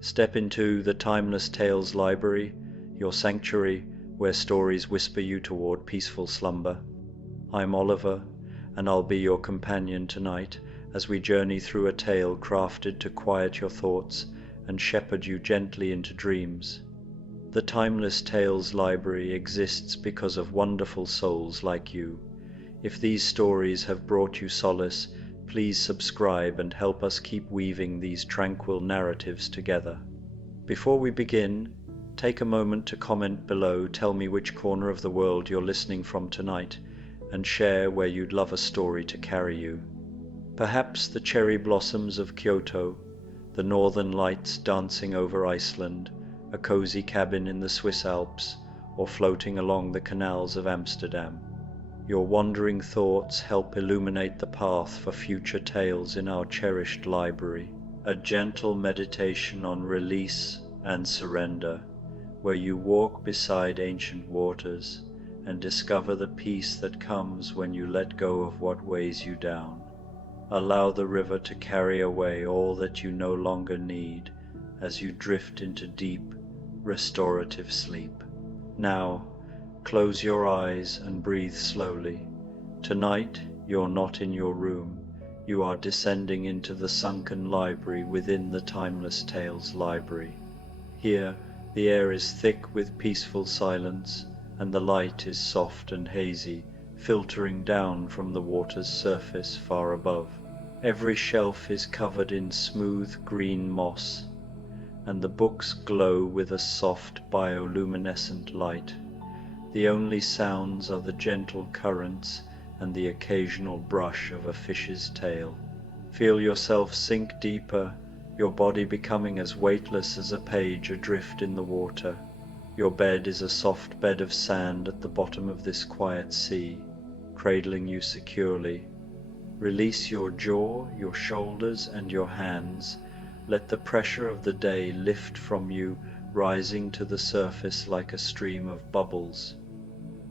Step into the Timeless Tales Library, your sanctuary where stories whisper you toward peaceful slumber. I'm Oliver, and I'll be your companion tonight as we journey through a tale crafted to quiet your thoughts and shepherd you gently into dreams. The Timeless Tales Library exists because of wonderful souls like you. If these stories have brought you solace, please subscribe and help us keep weaving these tranquil narratives together. Before we begin, take a moment to comment below, tell me which corner of the world you're listening from tonight, and share where you'd love a story to carry you. Perhaps the cherry blossoms of Kyoto, the northern lights dancing over Iceland, a cozy cabin in the Swiss Alps, or floating along the canals of Amsterdam. Your wandering thoughts help illuminate the path for future tales in our cherished library, a gentle meditation on release and surrender, where you walk beside ancient waters and discover the peace that comes when you let go of what weighs you down. Allow the river to carry away all that you no longer need as you drift into deep, restorative sleep. Now, close your eyes and breathe slowly. Tonight, you're not in your room. You are descending into the sunken library within the Timeless Tales Library. Here, the air is thick with peaceful silence, and the light is soft and hazy, filtering down from the water's surface far above. Every shelf is covered in smooth green moss, and the books glow with a soft bioluminescent light. The only sounds are the gentle currents and the occasional brush of a fish's tail. Feel yourself sink deeper, your body becoming as weightless as a page adrift in the water. Your bed is a soft bed of sand at the bottom of this quiet sea, cradling you securely. Release your jaw, your shoulders, and your hands. Let the pressure of the day lift from you, rising to the surface like a stream of bubbles.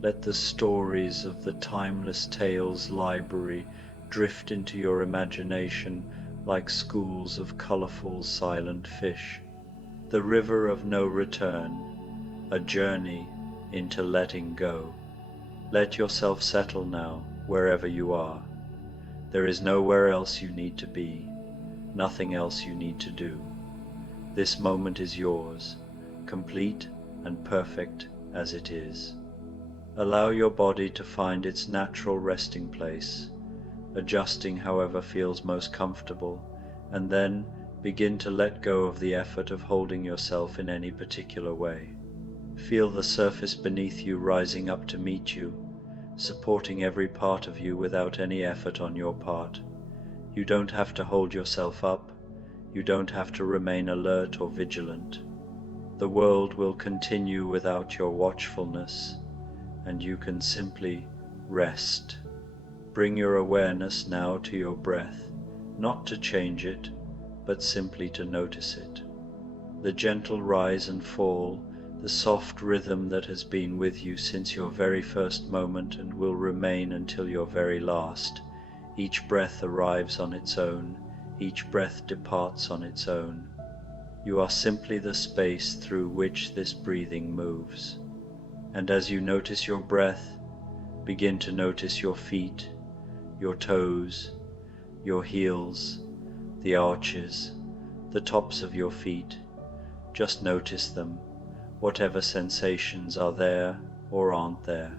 Let the stories of the Timeless Tales Library drift into your imagination like schools of colorful silent fish. The river of no return, a journey into letting go. Let yourself settle now, wherever you are. There is nowhere else you need to be, nothing else you need to do. This moment is yours, complete and perfect as it is. Allow your body to find its natural resting place, adjusting however feels most comfortable, and then begin to let go of the effort of holding yourself in any particular way. Feel the surface beneath you rising up to meet you, supporting every part of you without any effort on your part. You don't have to hold yourself up, you don't have to remain alert or vigilant. The world will continue without your watchfulness, and you can simply rest. Bring your awareness now to your breath, not to change it, but simply to notice it. The gentle rise and fall, the soft rhythm that has been with you since your very first moment and will remain until your very last. Each breath arrives on its own, each breath departs on its own. You are simply the space through which this breathing moves. And as you notice your breath, begin to notice your feet, your toes, your heels, the arches, the tops of your feet. Just notice them, whatever sensations are there or aren't there.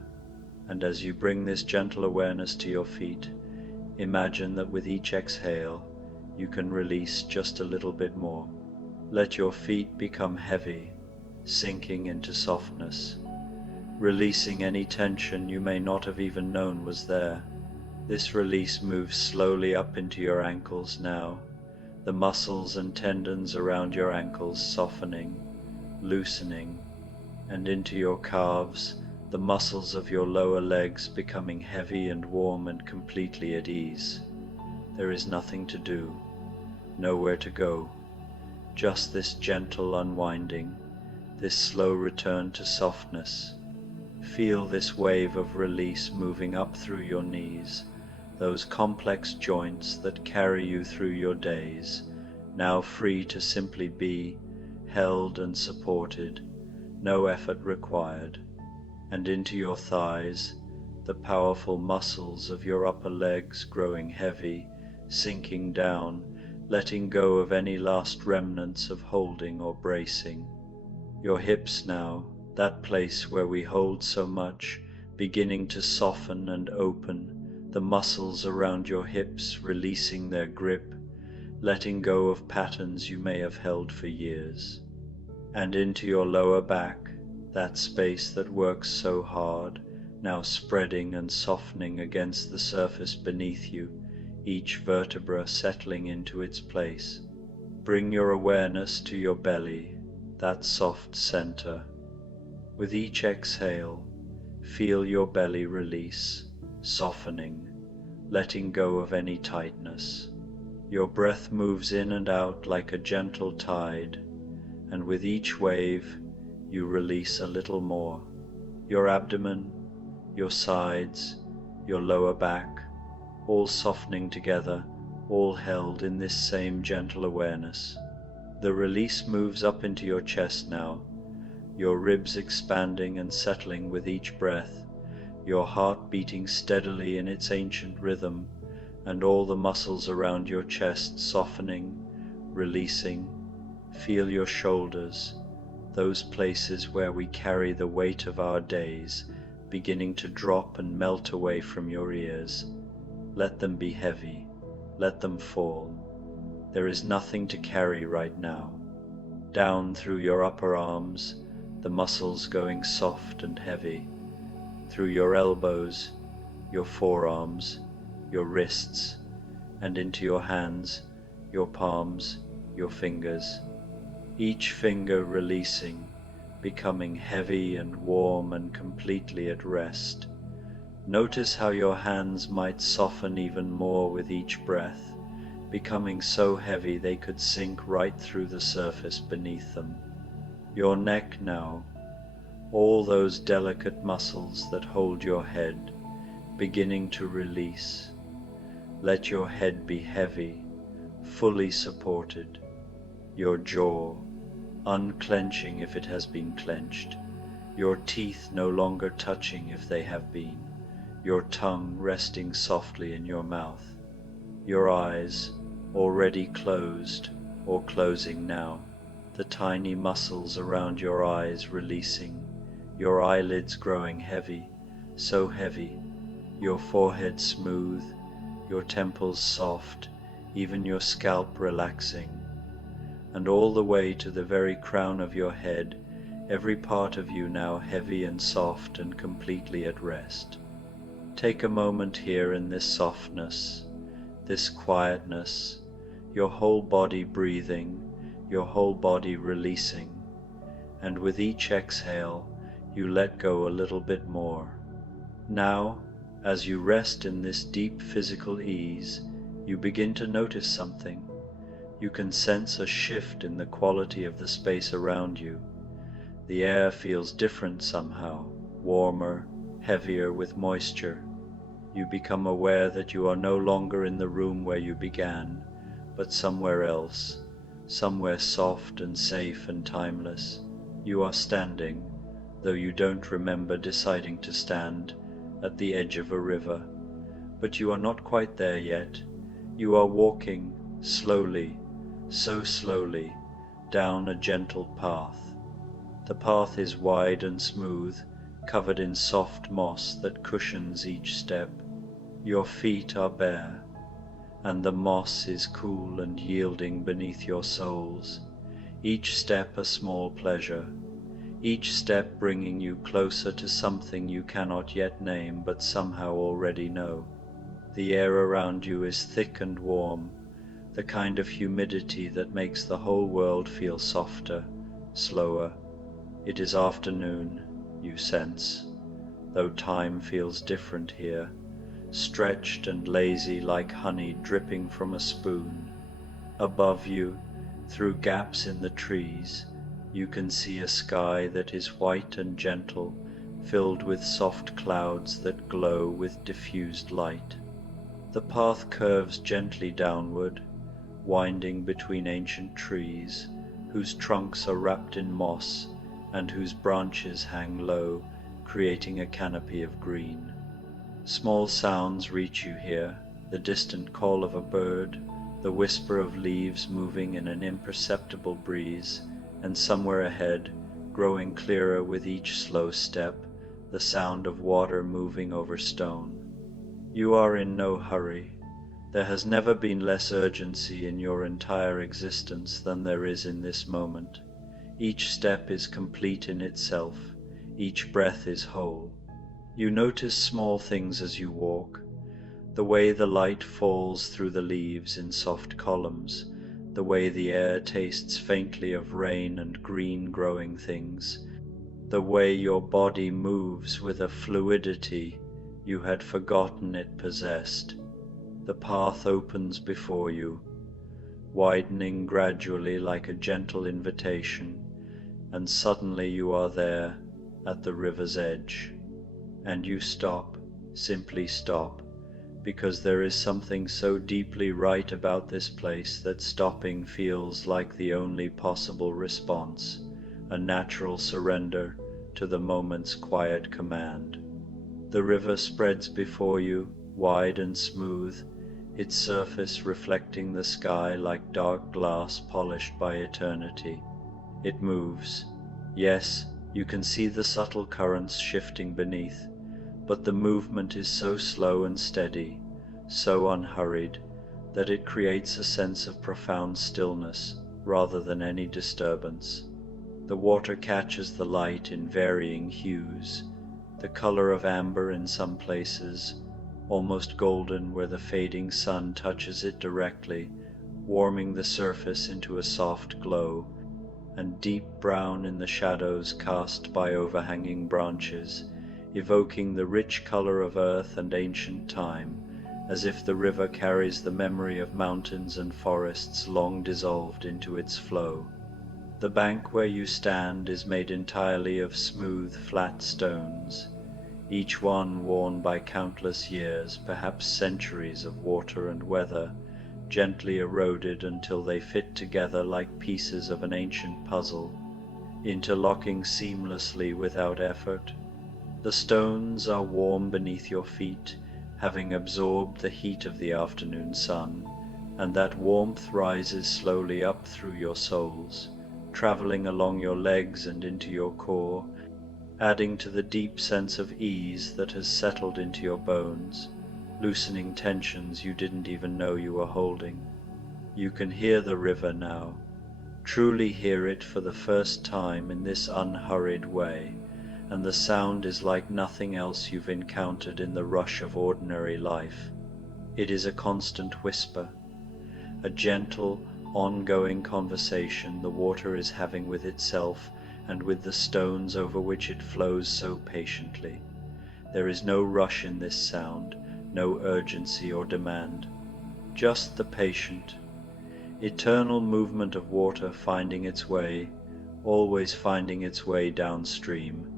And as you bring this gentle awareness to your feet, imagine that with each exhale, you can release just a little bit more. Let your feet become heavy, sinking into softness, releasing any tension you may not have even known was there. This release moves slowly up into your ankles now, the muscles and tendons around your ankles softening, loosening, and into your calves, the muscles of your lower legs becoming heavy and warm and completely at ease. There is nothing to do, nowhere to go, just this gentle unwinding, this slow return to softness. Feel this wave of release moving up through your knees, those complex joints that carry you through your days, now free to simply be, held and supported, no effort required, and into your thighs, the powerful muscles of your upper legs growing heavy, sinking down, letting go of any last remnants of holding or bracing. Your hips now, that place where we hold so much, beginning to soften and open, the muscles around your hips releasing their grip, letting go of patterns you may have held for years. And into your lower back, that space that works so hard, now spreading and softening against the surface beneath you, each vertebra settling into its place. Bring your awareness to your belly, that soft center. With each exhale, feel your belly release, softening, letting go of any tightness. Your breath moves in and out like a gentle tide, and with each wave, you release a little more. Your abdomen, your sides, your lower back, all softening together, all held in this same gentle awareness. The release moves up into your chest now, your ribs expanding and settling with each breath, your heart beating steadily in its ancient rhythm, and all the muscles around your chest softening, releasing. Feel your shoulders, those places where we carry the weight of our days, beginning to drop and melt away from your ears. Let them be heavy, let them fall. There is nothing to carry right now. Down through your upper arms, the muscles going soft and heavy, through your elbows, your forearms, your wrists, and into your hands, your palms, your fingers. Each finger releasing, becoming heavy and warm and completely at rest. Notice how your hands might soften even more with each breath, becoming so heavy they could sink right through the surface beneath them. Your neck now, all those delicate muscles that hold your head, beginning to release. Let your head be heavy, fully supported. Your jaw, unclenching if it has been clenched. Your teeth no longer touching if they have been. Your tongue resting softly in your mouth. Your eyes, already closed or closing now. The tiny muscles around your eyes releasing. Your eyelids growing heavy, so heavy. Your forehead smooth, your temples soft, even your scalp relaxing. And all the way to the very crown of your head, every part of you now heavy and soft and completely at rest. Take a moment here in this softness, this quietness, your whole body breathing, your whole body releasing, and with each exhale, you let go a little bit more. Now, as you rest in this deep physical ease, you begin to notice something. You can sense a shift in the quality of the space around you. The air feels different somehow, warmer, heavier with moisture. You become aware that you are no longer in the room where you began, but somewhere else, somewhere soft and safe and timeless. You are standing, though you don't remember deciding to stand, at the edge of a river. But you are not quite there yet. You are walking, slowly, so slowly, down a gentle path. The path is wide and smooth, covered in soft moss that cushions each step. Your feet are bare, and the moss is cool and yielding beneath your soles. Each step a small pleasure, each step bringing you closer to something you cannot yet name but somehow already know. The air around you is thick and warm, the kind of humidity that makes the whole world feel softer, slower. It is afternoon, you sense, though time feels different here, stretched and lazy like honey dripping from a spoon. Above you, through gaps in the trees, you can see a sky that is white and gentle, filled with soft clouds that glow with diffused light. The path curves gently downward, winding between ancient trees, whose trunks are wrapped in moss and whose branches hang low, creating a canopy of green. Small sounds reach you here, the distant call of a bird, the whisper of leaves moving in an imperceptible breeze, and somewhere ahead, growing clearer with each slow step, the sound of water moving over stone. You are in no hurry. There has never been less urgency in your entire existence than there is in this moment. Each step is complete in itself, each breath is whole. You notice small things as you walk, the way the light falls through the leaves in soft columns, the way the air tastes faintly of rain and green growing things, the way your body moves with a fluidity you had forgotten it possessed. The path opens before you, widening gradually like a gentle invitation, and suddenly you are there at the river's edge. And you stop, simply stop, because there is something so deeply right about this place that stopping feels like the only possible response, a natural surrender to the moment's quiet command. The river spreads before you, wide and smooth, its surface reflecting the sky like dark glass polished by eternity. It moves. Yes, you can see the subtle currents shifting beneath, but the movement is so slow and steady, so unhurried, that it creates a sense of profound stillness rather than any disturbance. The water catches the light in varying hues, the color of amber in some places, almost golden where the fading sun touches it directly, warming the surface into a soft glow, and deep brown in the shadows cast by overhanging branches, evoking the rich color of earth and ancient time, as if the river carries the memory of mountains and forests long dissolved into its flow. The bank where you stand is made entirely of smooth, flat stones, each one worn by countless years, perhaps centuries of water and weather, gently eroded until they fit together like pieces of an ancient puzzle, interlocking seamlessly without effort. The stones are warm beneath your feet, having absorbed the heat of the afternoon sun, and that warmth rises slowly up through your soles, traveling along your legs and into your core, adding to the deep sense of ease that has settled into your bones, loosening tensions you didn't even know you were holding. You can hear the river now, truly hear it for the first time in this unhurried way, and the sound is like nothing else you've encountered in the rush of ordinary life. It is a constant whisper, a gentle, ongoing conversation the water is having with itself and with the stones over which it flows so patiently. There is no rush in this sound, no urgency or demand, just the patient, eternal movement of water finding its way, always finding its way downstream,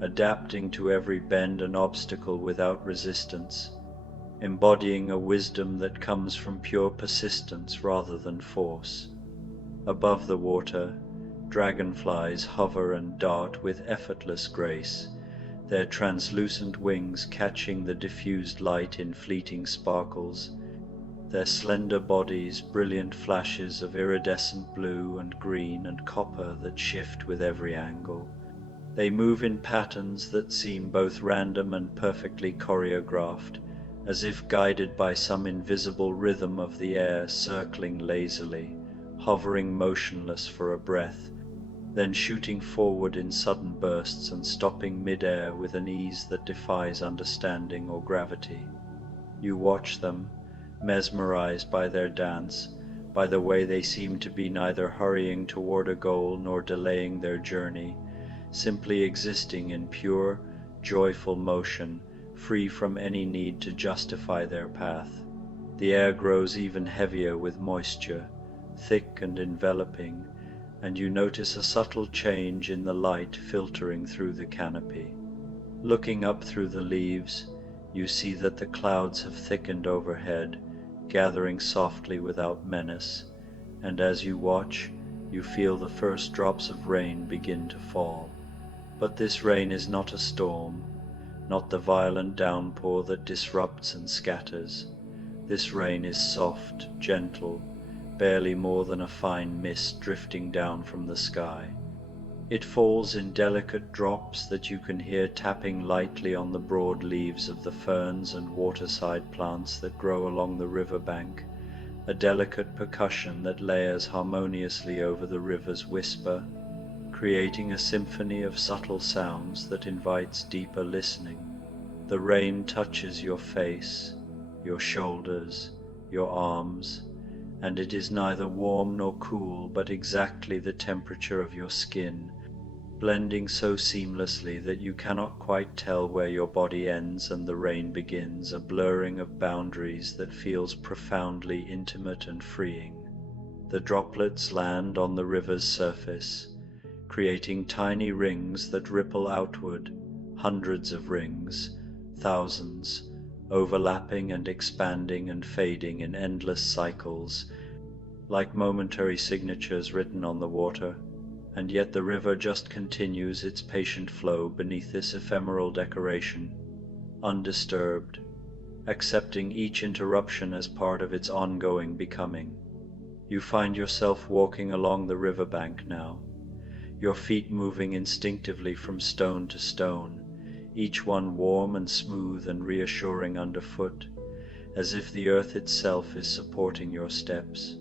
adapting to every bend and obstacle without resistance, embodying a wisdom that comes from pure persistence rather than force. Above the water, dragonflies hover and dart with effortless grace, their translucent wings catching the diffused light in fleeting sparkles, their slender bodies brilliant flashes of iridescent blue and green and copper that shift with every angle. They move in patterns that seem both random and perfectly choreographed, as if guided by some invisible rhythm of the air circling lazily, hovering motionless for a breath, then shooting forward in sudden bursts and stopping mid-air with an ease that defies understanding or gravity. You watch them, mesmerized by their dance, by the way they seem to be neither hurrying toward a goal nor delaying their journey, simply existing in pure, joyful motion, free from any need to justify their path. The air grows even heavier with moisture, thick and enveloping, and you notice a subtle change in the light filtering through the canopy. Looking up through the leaves, you see that the clouds have thickened overhead, gathering softly without menace, and as you watch, You feel the first drops of rain begin to fall. But this rain is not a storm, not the violent downpour that disrupts and scatters. This rain is soft, gentle, barely more than a fine mist drifting down from the sky. It falls in delicate drops that you can hear tapping lightly on the broad leaves of the ferns and waterside plants that grow along the river bank, a delicate percussion that layers harmoniously over the river's whisper, creating a symphony of subtle sounds that invites deeper listening. The rain touches your face, your shoulders, your arms, and it is neither warm nor cool, but exactly the temperature of your skin, blending so seamlessly that you cannot quite tell where your body ends and the rain begins, a blurring of boundaries that feels profoundly intimate and freeing. The droplets land on the river's surface, creating tiny rings that ripple outward, hundreds of rings, thousands, overlapping and expanding and fading in endless cycles, like momentary signatures written on the water. And yet the river just continues its patient flow beneath this ephemeral decoration, undisturbed, accepting each interruption as part of its ongoing becoming. You find yourself walking along the riverbank now, your feet moving instinctively from stone to stone, each one warm and smooth and reassuring underfoot, as if the earth itself is supporting your steps.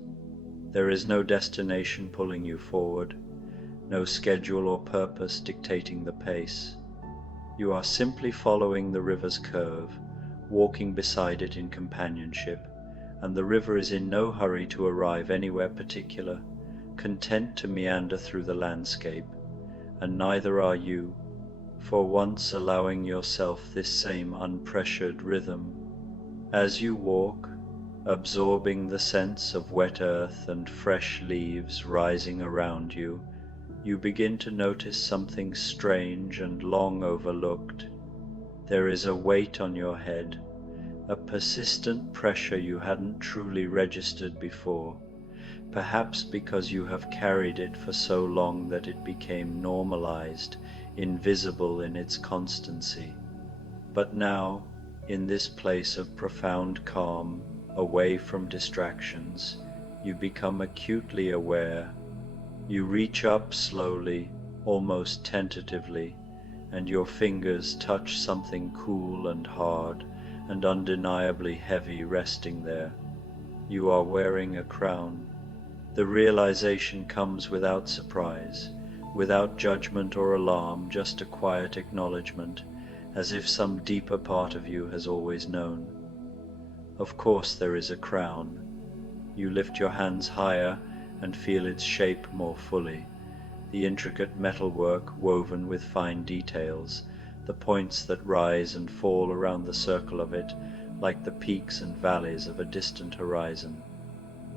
There is no destination pulling you forward, no schedule or purpose dictating the pace. You are simply following the river's curve, walking beside it in companionship, and the river is in no hurry to arrive anywhere particular, content to meander through the landscape, and neither are you, for once allowing yourself this same unpressured rhythm. As you walk, absorbing the sense of wet earth and fresh leaves rising around you, you begin to notice something strange and long overlooked. There is a weight on your head, a persistent pressure you hadn't truly registered before, perhaps because you have carried it for so long that it became normalized, invisible in its constancy. But now, in this place of profound calm, away from distractions, you become acutely aware. You reach up slowly, almost tentatively, and your fingers touch something cool and hard and undeniably heavy resting there. You are wearing a crown. The realization comes without surprise, without judgment or alarm, just a quiet acknowledgement, as if some deeper part of you has always known. Of course there is a crown. You lift your hands higher and feel its shape more fully, the intricate metalwork woven with fine details, the points that rise and fall around the circle of it, like the peaks and valleys of a distant horizon.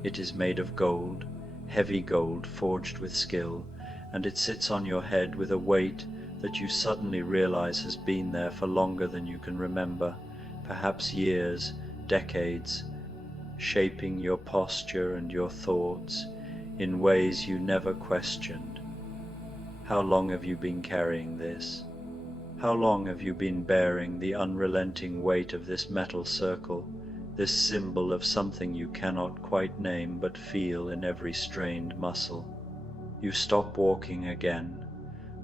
It is made of gold, heavy gold forged with skill, and it sits on your head with a weight that you suddenly realize has been there for longer than you can remember, perhaps years, decades, shaping your posture and your thoughts in ways you never questioned. How long have you been carrying this? How long have you been bearing the unrelenting weight of this metal circle, this symbol of something you cannot quite name but feel in every strained muscle? You stop walking again.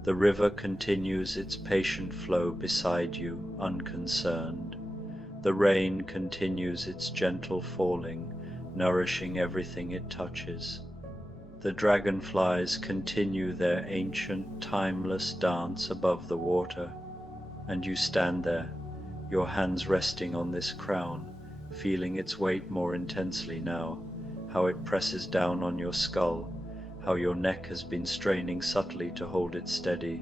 The river continues its patient flow beside you, unconcerned. The rain continues its gentle falling, nourishing everything it touches. The dragonflies continue their ancient, timeless dance above the water, and you stand there, your hands resting on this crown, feeling its weight more intensely now, how it presses down on your skull, how your neck has been straining subtly to hold it steady,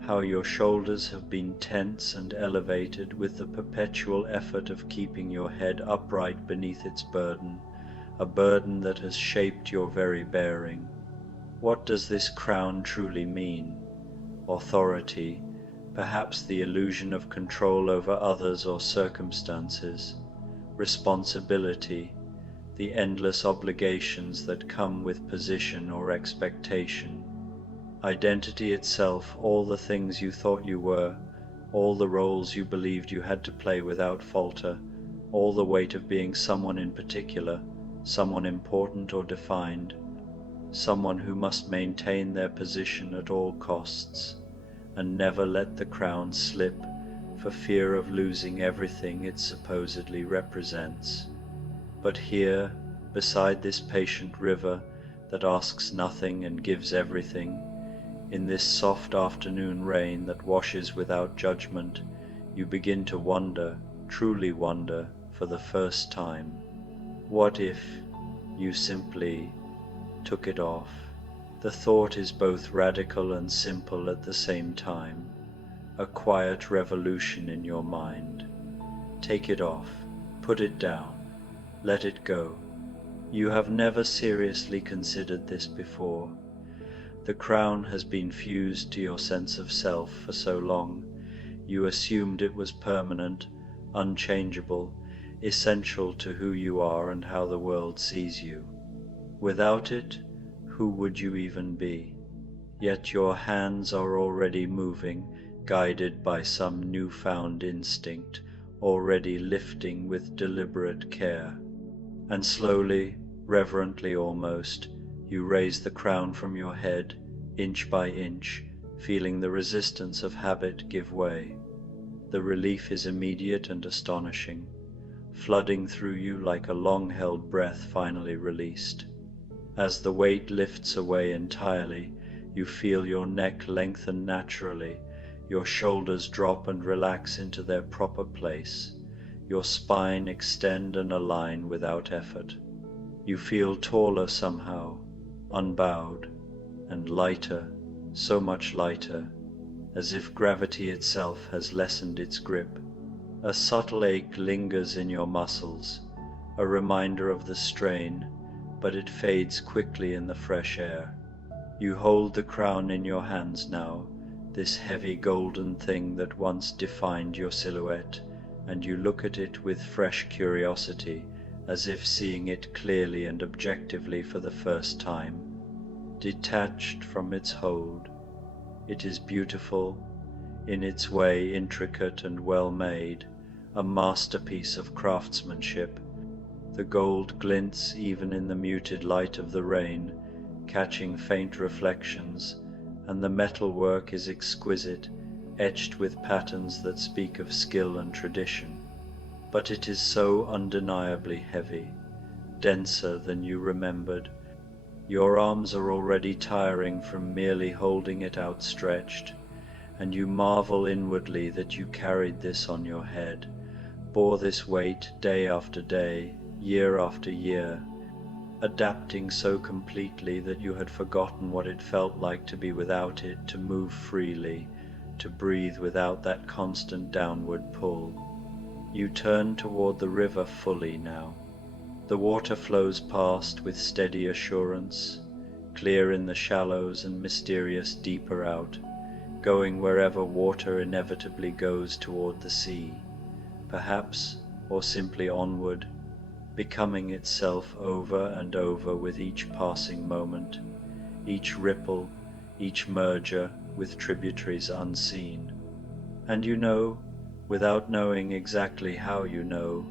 how your shoulders have been tense and elevated with the perpetual effort of keeping your head upright beneath its burden, a burden that has shaped your very bearing. What does this crown truly mean? Authority, perhaps the illusion of control over others or circumstances. Responsibility, the endless obligations that come with position or expectation. Identity itself, all the things you thought you were, all the roles you believed you had to play without falter, all the weight of being someone in particular, someone important or defined, someone who must maintain their position at all costs, and never let the crown slip for fear of losing everything it supposedly represents. But here, beside this patient river that asks nothing and gives everything, in this soft afternoon rain that washes without judgment, you begin to wonder, truly wonder, for the first time. What if you simply took it off? The thought is both radical and simple at the same time, a quiet revolution in your mind. Take it off, put it down, let it go. You have never seriously considered this before. The crown has been fused to your sense of self for so long, you assumed it was permanent, unchangeable, essential to who you are and how the world sees you. Without it, who would you even be? Yet your hands are already moving, guided by some newfound instinct, already lifting with deliberate care. And slowly, reverently almost, you raise the crown from your head, inch by inch, feeling the resistance of habit give way. The relief is immediate and astonishing, flooding through you like a long-held breath finally released. As the weight lifts away entirely, you feel your neck lengthen naturally, your shoulders drop and relax into their proper place, your spine extend and align without effort. You feel taller somehow, unbowed, and lighter, so much lighter, as if gravity itself has lessened its grip. A subtle ache lingers in your muscles, a reminder of the strain, but it fades quickly in the fresh air. You hold the crown in your hands now, this heavy golden thing that once defined your silhouette, and you look at it with fresh curiosity, as if seeing it clearly and objectively for the first time. Detached from its hold, it is beautiful, in its way intricate and well made, a masterpiece of craftsmanship. The gold glints even in the muted light of the rain, catching faint reflections, and the metalwork is exquisite, etched with patterns that speak of skill and tradition. But it is so undeniably heavy, denser than you remembered. Your arms are already tiring from merely holding it outstretched, and you marvel inwardly that you carried this on your head, bore this weight day after day, year after year, adapting so completely that you had forgotten what it felt like to be without it, to move freely, to breathe without that constant downward pull. You turn toward the river fully now. The water flows past with steady assurance, clear in the shallows and mysterious deeper out, going wherever water inevitably goes toward the sea, perhaps, or simply onward, becoming itself over and over with each passing moment, each ripple, each merger with tributaries unseen. And you know, without knowing exactly how you know,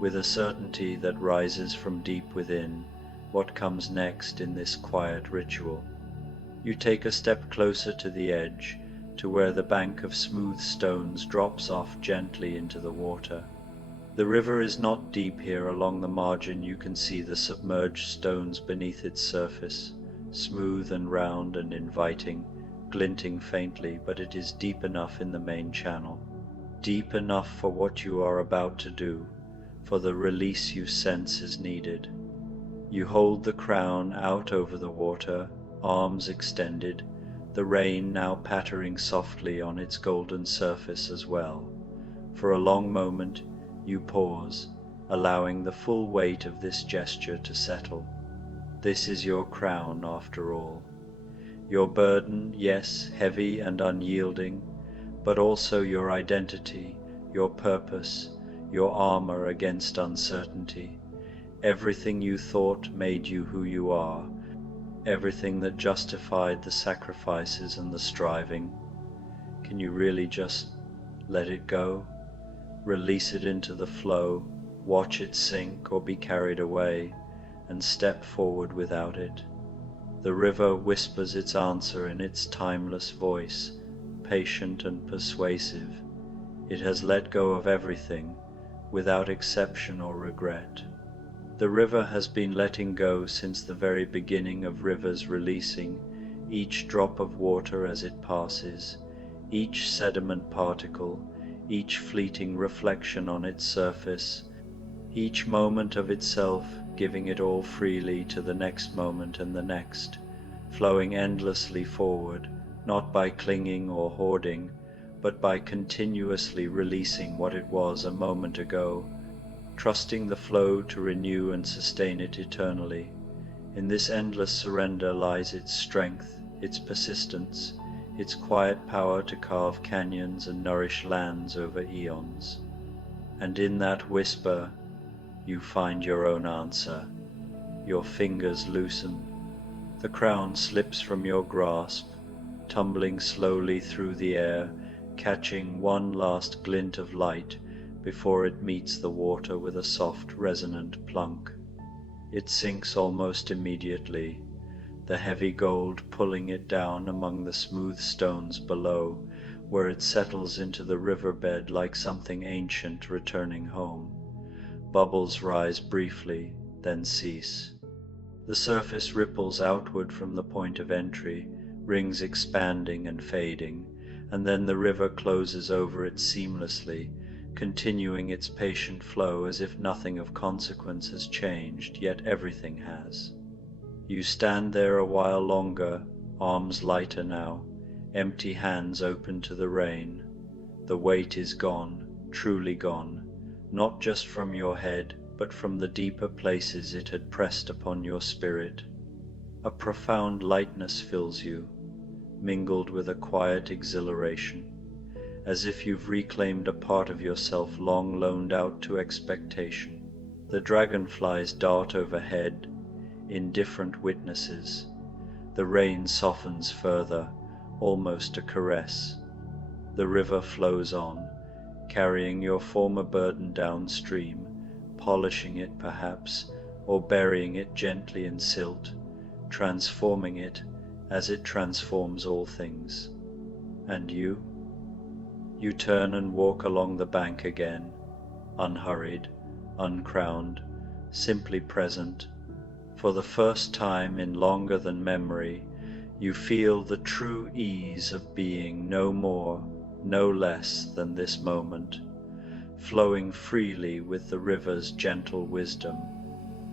with a certainty that rises from deep within, what comes next in this quiet ritual. You take a step closer to the edge, to where the bank of smooth stones drops off gently into the water. The river is not deep here. Along the margin you can see the submerged stones beneath its surface, smooth and round and inviting, glinting faintly, but it is deep enough in the main channel, deep enough for what you are about to do, for the release you sense is needed. You hold the crown out over the water, arms extended, the rain now pattering softly on its golden surface as well. For a long moment you pause, allowing the full weight of this gesture to settle. This is your crown after all. Your burden, yes, heavy and unyielding, but also your identity, your purpose, your armor against uncertainty. everything you thought made you who you are, everything that justified the sacrifices and the striving. Can you really just let it go? Release it into the flow, watch it sink or be carried away, and step forward without it. The river whispers its answer in its timeless voice, patient and persuasive. It has let go of everything, without exception or regret. The river has been letting go since the very beginning of rivers, releasing each drop of water as it passes, each sediment particle, each fleeting reflection on its surface, each moment of itself, giving it all freely to the next moment and the next, flowing endlessly forward, not by clinging or hoarding, but by continuously releasing what it was a moment ago, trusting the flow to renew and sustain it eternally. In this endless surrender lies its strength, its persistence, its quiet power to carve canyons and nourish lands over eons. And in that whisper, you find your own answer. Your fingers loosen. The crown slips from your grasp, tumbling slowly through the air, catching one last glint of light before it meets the water with a soft, resonant plunk. It sinks almost immediately, the heavy gold pulling it down among the smooth stones below, where it settles into the riverbed like something ancient returning home. Bubbles rise briefly, then cease. The surface ripples outward from the point of entry, rings expanding and fading, and then the river closes over it seamlessly, continuing its patient flow as if nothing of consequence has changed, yet everything has. You stand there a while longer, arms lighter now, empty hands open to the rain. The weight is gone, truly gone, not just from your head, but from the deeper places it had pressed upon your spirit. A profound lightness fills you, mingled with a quiet exhilaration, as if you've reclaimed a part of yourself long loaned out to expectation. The dragonflies dart overhead, indifferent witnesses. The rain softens further, almost a caress. The river flows on, carrying your former burden downstream, polishing it perhaps, or burying it gently in silt, transforming it as it transforms all things. And you? You turn and walk along the bank again, unhurried, uncrowned, simply present. For the first time in longer than memory, you feel the true ease of being no more, no less than this moment, flowing freely with the river's gentle wisdom.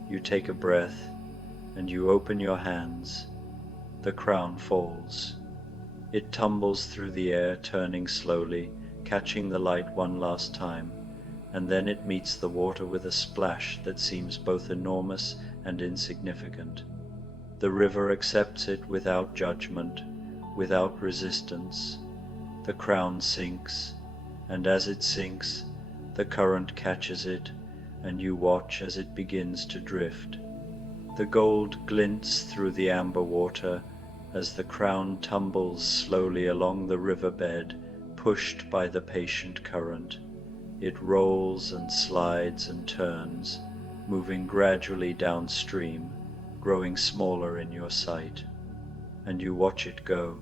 You take a breath, and you open your hands. The crown falls. It tumbles through the air, turning slowly, catching the light one last time, and then it meets the water with a splash that seems both enormous and insignificant. The river accepts it without judgment, without resistance. The crown sinks, and as it sinks, the current catches it, and you watch as it begins to drift. The gold glints through the amber water as the crown tumbles slowly along the riverbed, pushed by the patient current. It rolls and slides and turns, moving gradually downstream, growing smaller in your sight. And you watch it go.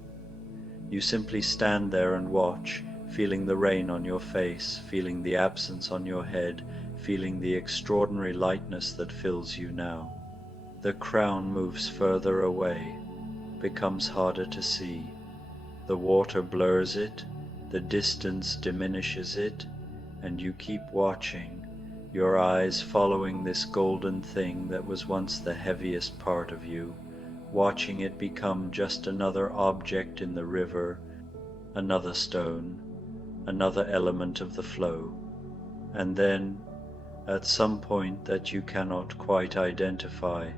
You simply stand there and watch, feeling the rain on your face, feeling the absence on your head, feeling the extraordinary lightness that fills you now. The crown moves further away, becomes harder to see. The water blurs it, the distance diminishes it, and you keep watching, your eyes following this golden thing that was once the heaviest part of you, watching it become just another object in the river, another stone, another element of the flow. And then, at some point that you cannot quite identify,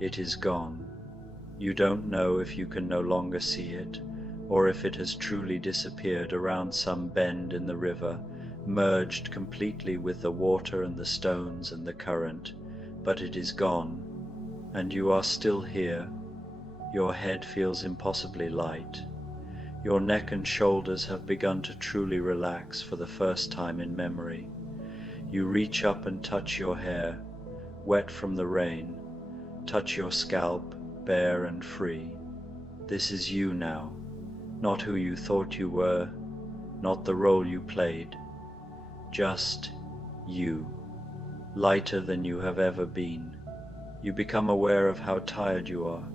it is gone. You don't know if you can no longer see it, or if it has truly disappeared around some bend in the river, merged completely with the water and the stones and the current, but it is gone, and you are still here. Your head feels impossibly light. Your neck and shoulders have begun to truly relax for the first time in memory. You reach up and touch your hair, wet from the rain, touch your scalp, bare and free. This is you now, not who you thought you were, not the role you played, just you, lighter than you have ever been. You become aware of how tired you are,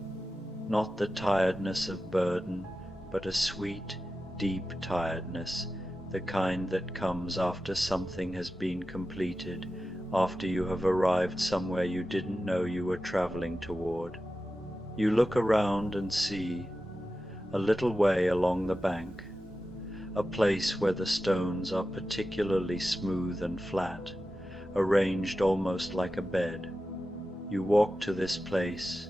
not the tiredness of burden, but a sweet, deep tiredness, the kind that comes after something has been completed, after you have arrived somewhere you didn't know you were traveling toward. You look around and see, a little way along the bank, a place where the stones are particularly smooth and flat, arranged almost like a bed. You walk to this place,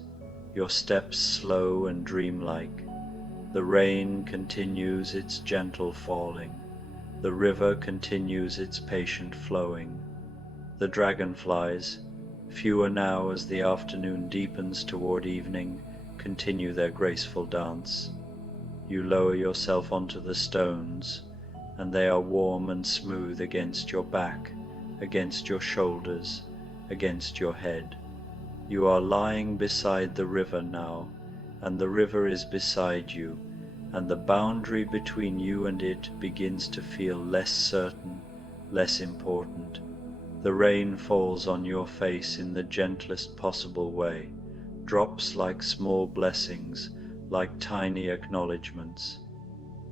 your steps slow and dreamlike. The rain continues its gentle falling. The river continues its patient flowing. The dragonflies, fewer now as the afternoon deepens toward evening, continue their graceful dance. You lower yourself onto the stones, and they are warm and smooth against your back, against your shoulders, against your head. You are lying beside the river now, and the river is beside you, and the boundary between you and it begins to feel less certain, less important. The rain falls on your face in the gentlest possible way, drops like small blessings, like tiny acknowledgments.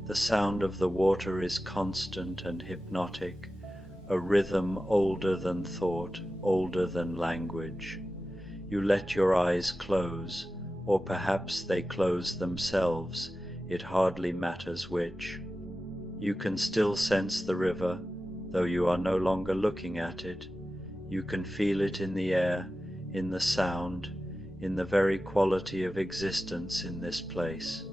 The sound of the water is constant and hypnotic, a rhythm older than thought, older than language. You let your eyes close, or perhaps they close themselves, it hardly matters which. You can still sense the river, though you are no longer looking at it. You can feel it in the air, in the sound, in the very quality of existence in this place.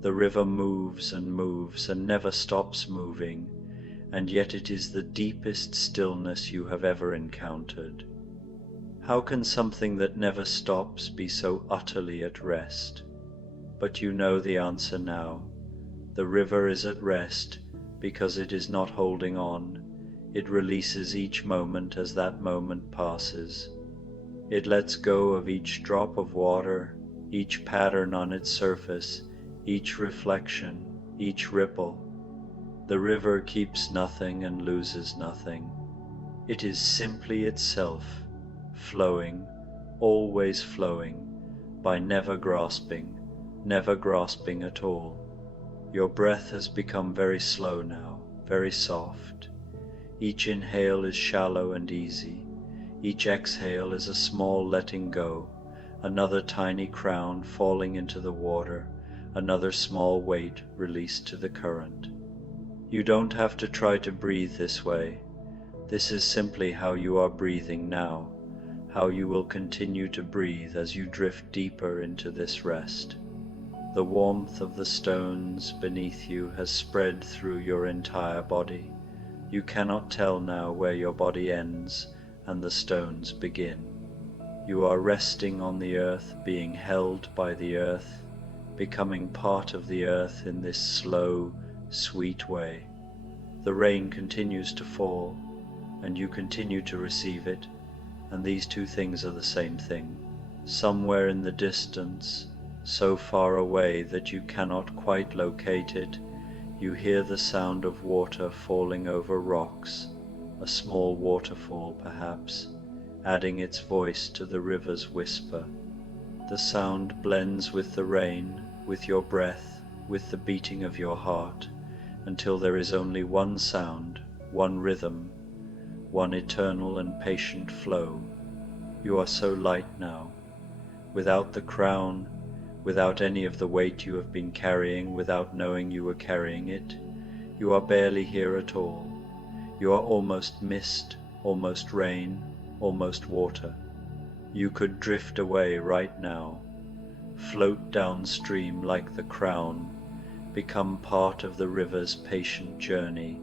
The river moves and never stops moving, and yet it is the deepest stillness you have ever encountered. How can something that never stops be so utterly at rest? But you know the answer now. The river is at rest because it is not holding on. It releases each moment as that moment passes. It lets go of each drop of water, each pattern on its surface, each reflection, each ripple. The river keeps nothing and loses nothing. It is simply itself, flowing, always flowing, by never grasping at all. Your breath has become very slow now, very soft. Each inhale is shallow and easy. Each exhale is a small letting go, another tiny crown falling into the water, another small weight released to the current. You don't have to try to breathe this way. This is simply how you are breathing now, how you will continue to breathe as you drift deeper into this rest. The warmth of the stones beneath you has spread through your entire body. You cannot tell now where your body ends and the stones begin. You are resting on the earth, being held by the earth, becoming part of the earth in this slow, sweet way. The rain continues to fall, and you continue to receive it, and these two things are the same thing. Somewhere in the distance, so far away that you cannot quite locate it, you hear the sound of water falling over rocks, a small waterfall perhaps, adding its voice to the river's whisper. The sound blends with the rain, with your breath, with the beating of your heart, until there is only one sound, one rhythm, one eternal and patient flow. You are so light now, without the crown, without any of the weight you have been carrying, without knowing you were carrying it. You are barely here at all. You are almost mist, almost rain, almost water. You could drift away right now, float downstream like the crown, become part of the river's patient journey,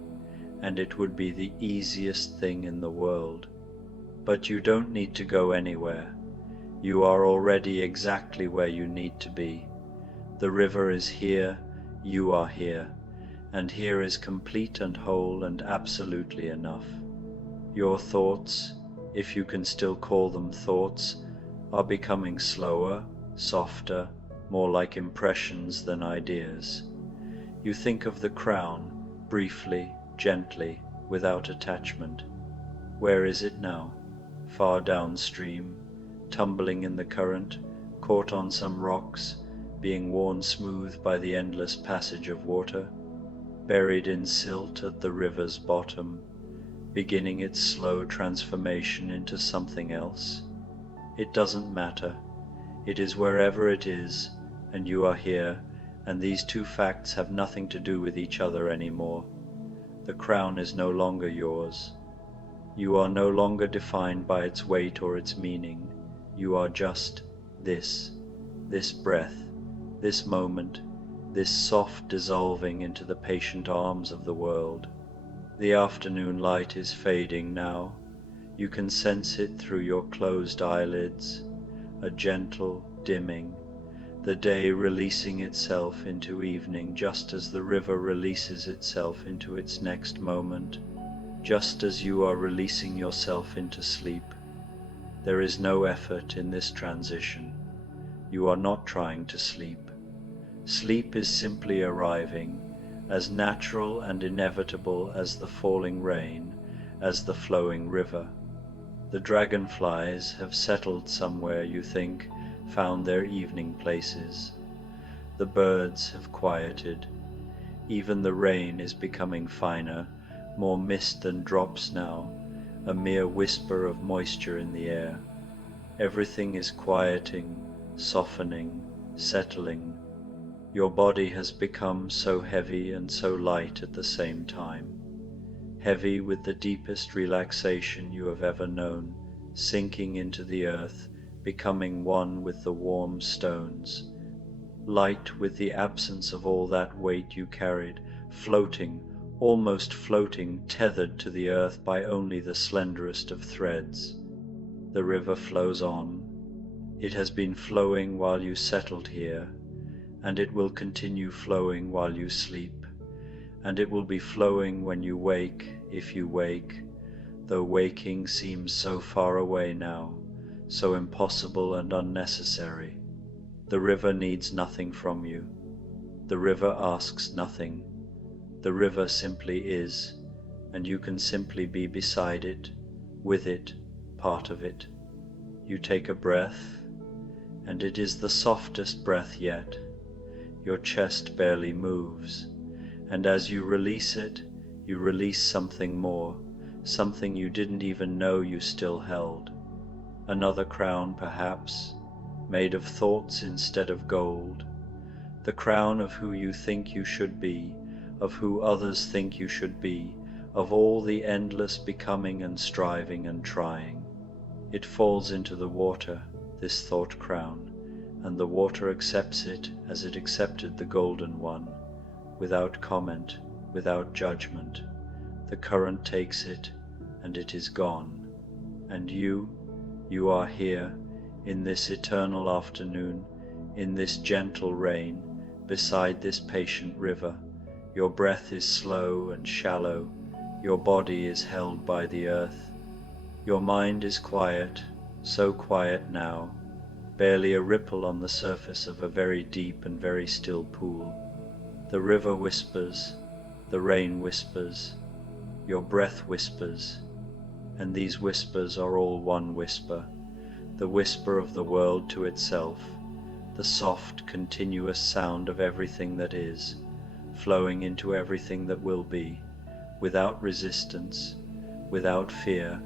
and it would be the easiest thing in the world. But you don't need to go anywhere. You are already exactly where you need to be. The river is here, you are here, and here is complete and whole and absolutely enough. Your thoughts, if you can still call them thoughts, are becoming slower, softer, more like impressions than ideas. You think of the crown, briefly, gently, without attachment. Where is it now? Far downstream, tumbling in the current, caught on some rocks, being worn smooth by the endless passage of water, buried in silt at the river's bottom, beginning its slow transformation into something else. It doesn't matter. It is wherever it is, and you are here, and these two facts have nothing to do with each other anymore. The crown is no longer yours. You are no longer defined by its weight or its meaning. You are just this breath, this moment, this soft dissolving into the patient arms of the world. The afternoon light is fading now. You can sense it through your closed eyelids, a gentle dimming, the day releasing itself into evening just as the river releases itself into its next moment, just as you are releasing yourself into sleep. There is no effort in this transition. You are not trying to sleep. Sleep is simply arriving, as natural and inevitable as the falling rain, as the flowing river. The dragonflies have settled somewhere, you think, found their evening places. The birds have quieted. Even the rain is becoming finer, more mist than drops now, a mere whisper of moisture in the air. Everything is quieting, softening, settling. Your body has become so heavy and so light at the same time. Heavy with the deepest relaxation you have ever known, sinking into the earth, becoming one with the warm stones. Light with the absence of all that weight you carried, floating, almost floating, tethered to the earth by only the slenderest of threads. The river flows on. It has been flowing while you settled here, and it will continue flowing while you sleep, and it will be flowing when you wake, if you wake, though waking seems so far away now, so impossible and unnecessary. The river needs nothing from you. The river asks nothing. The river simply is, and you can simply be beside it, with it, part of it. You take a breath, and it is the softest breath yet. Your chest barely moves, and as you release it, you release something more, something you didn't even know you still held. Another crown, perhaps, made of thoughts instead of gold. The crown of who you think you should be, of who others think you should be, of all the endless becoming and striving and trying. It falls into the water, this thought crown, and the water accepts it as it accepted the golden one, without comment, without judgment. The current takes it, and it is gone. And you are here, in this eternal afternoon, in this gentle rain, beside this patient river. Your breath is slow and shallow, your body is held by the earth. Your mind is quiet, so quiet now, barely a ripple on the surface of a very deep and very still pool. The river whispers, the rain whispers, your breath whispers, and these whispers are all one whisper, the whisper of the world to itself, the soft, continuous sound of everything that is, flowing into everything that will be, without resistance, without fear,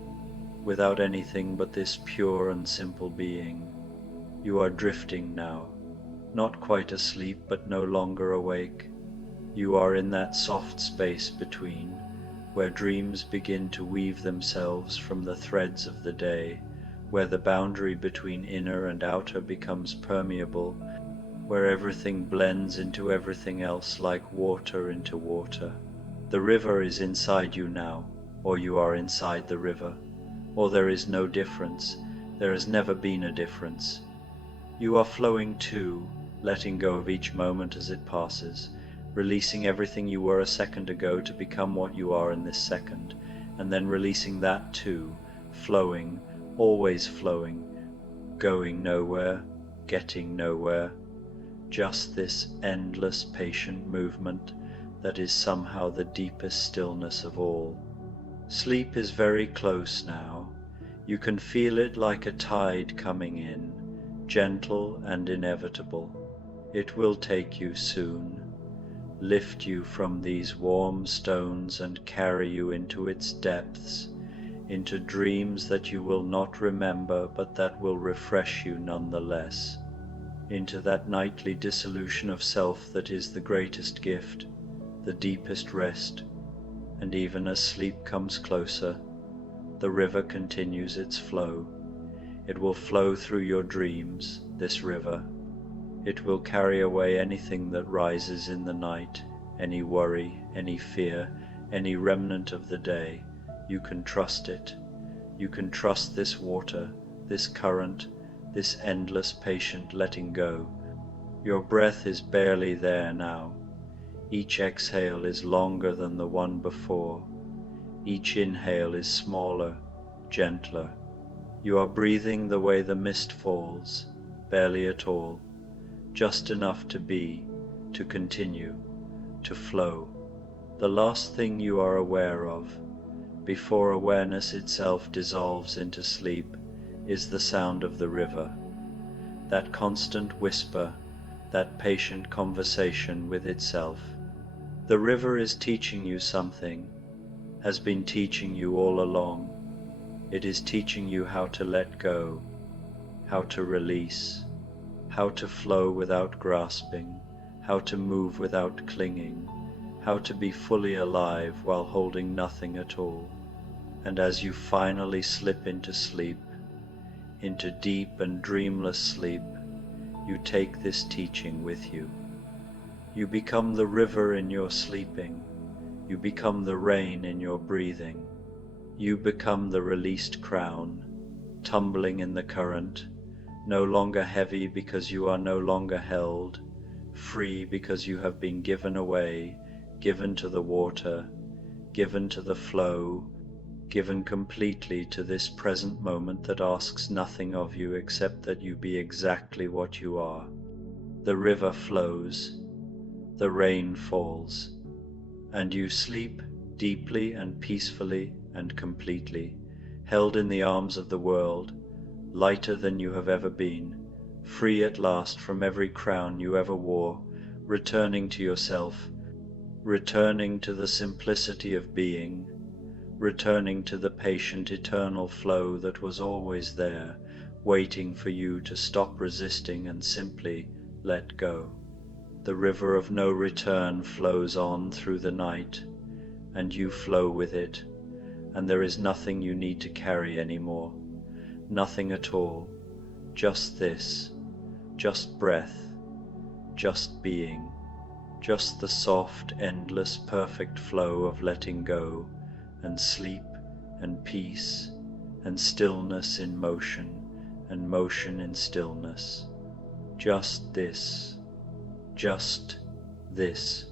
without anything but this pure and simple being. You are drifting now, not quite asleep but no longer awake. You are in that soft space between, where dreams begin to weave themselves from the threads of the day, where the boundary between inner and outer becomes permeable, where everything blends into everything else like water into water. The river is inside you now, or you are inside the river. or there is no difference. There has never been a difference. You are flowing too, letting go of each moment as it passes, releasing everything you were a second ago to become what you are in this second, and then releasing that too, flowing, always flowing, going nowhere, getting nowhere, just this endless patient movement that is somehow the deepest stillness of all. Sleep is very close now. You can feel it like a tide coming in, gentle and inevitable. It will take you soon, lift you from these warm stones and carry you into its depths, into dreams that you will not remember but that will refresh you nonetheless, into that nightly dissolution of self that is the greatest gift, the deepest rest. And even as sleep comes closer, the river continues its flow. It will flow through your dreams, this river. It will carry away anything that rises in the night, any worry, any fear, any remnant of the day. You can trust it. You can trust this water, this current, this endless patient letting go. Your breath is barely there now. Each exhale is longer than the one before. Each inhale is smaller, gentler. You are breathing the way the mist falls, barely at all, just enough to be, to continue, to flow. The last thing you are aware of, before awareness itself dissolves into sleep, is the sound of the river, that constant whisper, that patient conversation with itself. The river is teaching you something, has been teaching you all along. It is teaching you how to let go, how to release, how to flow without grasping, how to move without clinging, how to be fully alive while holding nothing at all. And as you finally slip into sleep, into deep and dreamless sleep, you take this teaching with you. You become the river in your sleeping. You become the rain in your breathing. You become the released crown, tumbling in the current, no longer heavy because you are no longer held, free because you have been given away, given to the water, given to the flow, given completely to this present moment that asks nothing of you except that you be exactly what you are. The river flows, the rain falls, and you sleep deeply and peacefully and completely, held in the arms of the world, lighter than you have ever been, free at last from every crown you ever wore, returning to yourself, returning to the simplicity of being, returning to the patient eternal flow that was always there, waiting for you to stop resisting and simply let go. The river of no return flows on through the night, and you flow with it, and there is nothing you need to carry anymore, nothing at all, just this, just breath, just being, just the soft, endless, perfect flow of letting go, and sleep, and peace, and stillness in motion, and motion in stillness. Just this, just this.